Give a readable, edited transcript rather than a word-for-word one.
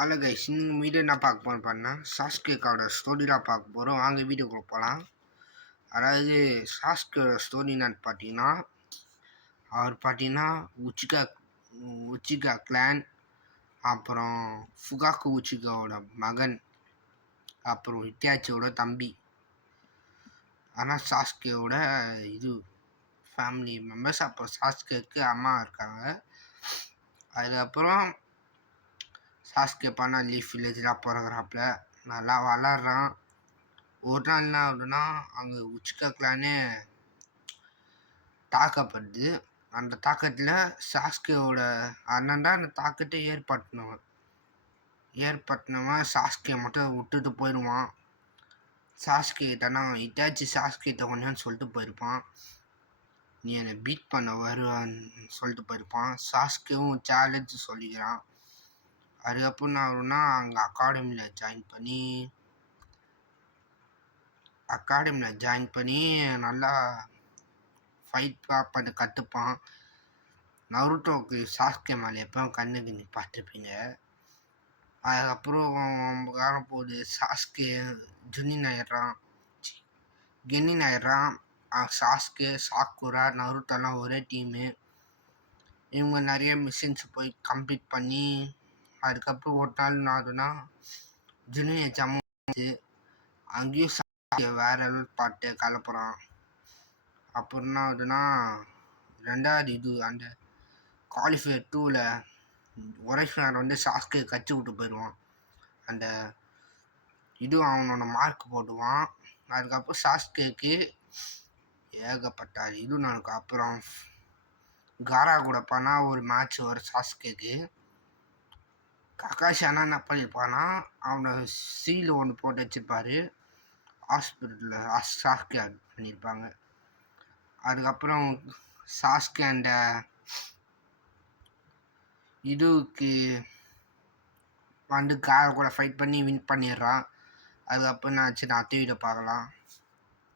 Hello guys, இந்த video என்ன பார்க்க போகிறோம் பண்ணா சாஸ்கேக்காவோட ஸ்டோரி தான் பார்க்க போகிறோம். வாங்க வீடியோக்குள்ள போகலாம். அதாவது சாஸ்கேயோட ஸ்டோரி என்னன்னு பார்த்தீங்கன்னா, அவர் பார்த்தீங்கன்னா உச்சிகா கிளான், அப்புறம் ஃபுகாக்கு உச்சிகாவோட மகன், அப்புறம் இட்டியாச்சியோட தம்பி. ஆனால் சாஸ்கேயோட இது ஃபேமிலி மெம்பர்ஸ். அப்புறம் சாஸ்கேக்கு அம்மா இருக்காங்க. அதுக்கப்புறம் சாஸ்கே பண்ணா லீஃப் வில்லேஜில் பிறகுறாப்புல நல்லா வளர்றான். ஒரு நாள் என்ன ஆகுதுன்னா, அங்கே உச்சிகா கிளானே தாக்கப்படுது. அந்த தாக்கத்தில் சாஸ்கேவோட அண்ணன் தான் அந்த தாக்கத்தை ஏற்படுத்தினவன் சாஸ்கே மட்டும் விட்டுட்டு போயிடுவான். சாஸ்கே கிட்டனா இட்டாச்சி சாஸ்கேட்ட கொஞ்சம் சொல்லிட்டு போயிருப்பான், நீ என்னை பீட் பண்ண வருவான்னு சொல்லிட்டு போயிருப்பான். சாஸ்கேவும் சேலஞ்சு சொல்லிக்கிறான். அதுக்கப்புறம் என்ன ஆகுதுன்னா, அங்கே அகாடமியில் ஜாயின் பண்ணி நல்லா ஃபைட் பண்ண கற்றுப்பான். நருட்டோவுக்கு சாஸ்கே மேலே எப்போ கண்ணு பார்த்துருப்பீங்க. அதுக்கப்புறம் காலம் போகுது. சாஸ்கே கென்னின் ஆயிடுறான். சாஸ்கே, சாக்குரா, நருட்டோலாம் ஒரே டீமு. இவங்க நிறைய மிஷின்ஸ் போய் கம்ப்ளீட் பண்ணி, அதுக்கப்புறம் ஒரு நாள் என்ன ஆகுதுன்னா, ஜுனின் எக்ஸாமும் அங்கேயும் சாஸ்கே வேற லெவல் பாட்டு கலப்புறான். அப்புறம் என்ன ஆகுதுன்னா, ரெண்டாவது அந்த குவாலிஃபயர் 2ல் ஒரேஷ்னர் வந்து சாஸ்கே கட்சி விட்டு போயிடுவான். அந்த அவனோட மார்க் போடுவான். அதுக்கப்புறம் சாஸ்கேக்கு ஏகப்பட்ட நடக்கும். அப்புறம் காரா கூட பண்ணா ஒரு மேட்ச் வரும் சாஸ்கேக்கு. ககாஷி அண்ணா என்ன பண்ணியிருப்பான்னா, அவனை சீல் ஒன்று போட்டு வச்சிருப்பாரு ஹாஸ்பிட்டலில். சாஸ்கே பண்ணியிருப்பாங்க. அதுக்கப்புறம் சாஸ்கே அந்த வந்து காரை கூட ஃபைட் பண்ணி வின் பண்ணிடுறான். அதுக்கப்புறம் நான் அடுத்த வீடியோ பார்க்கலாம்.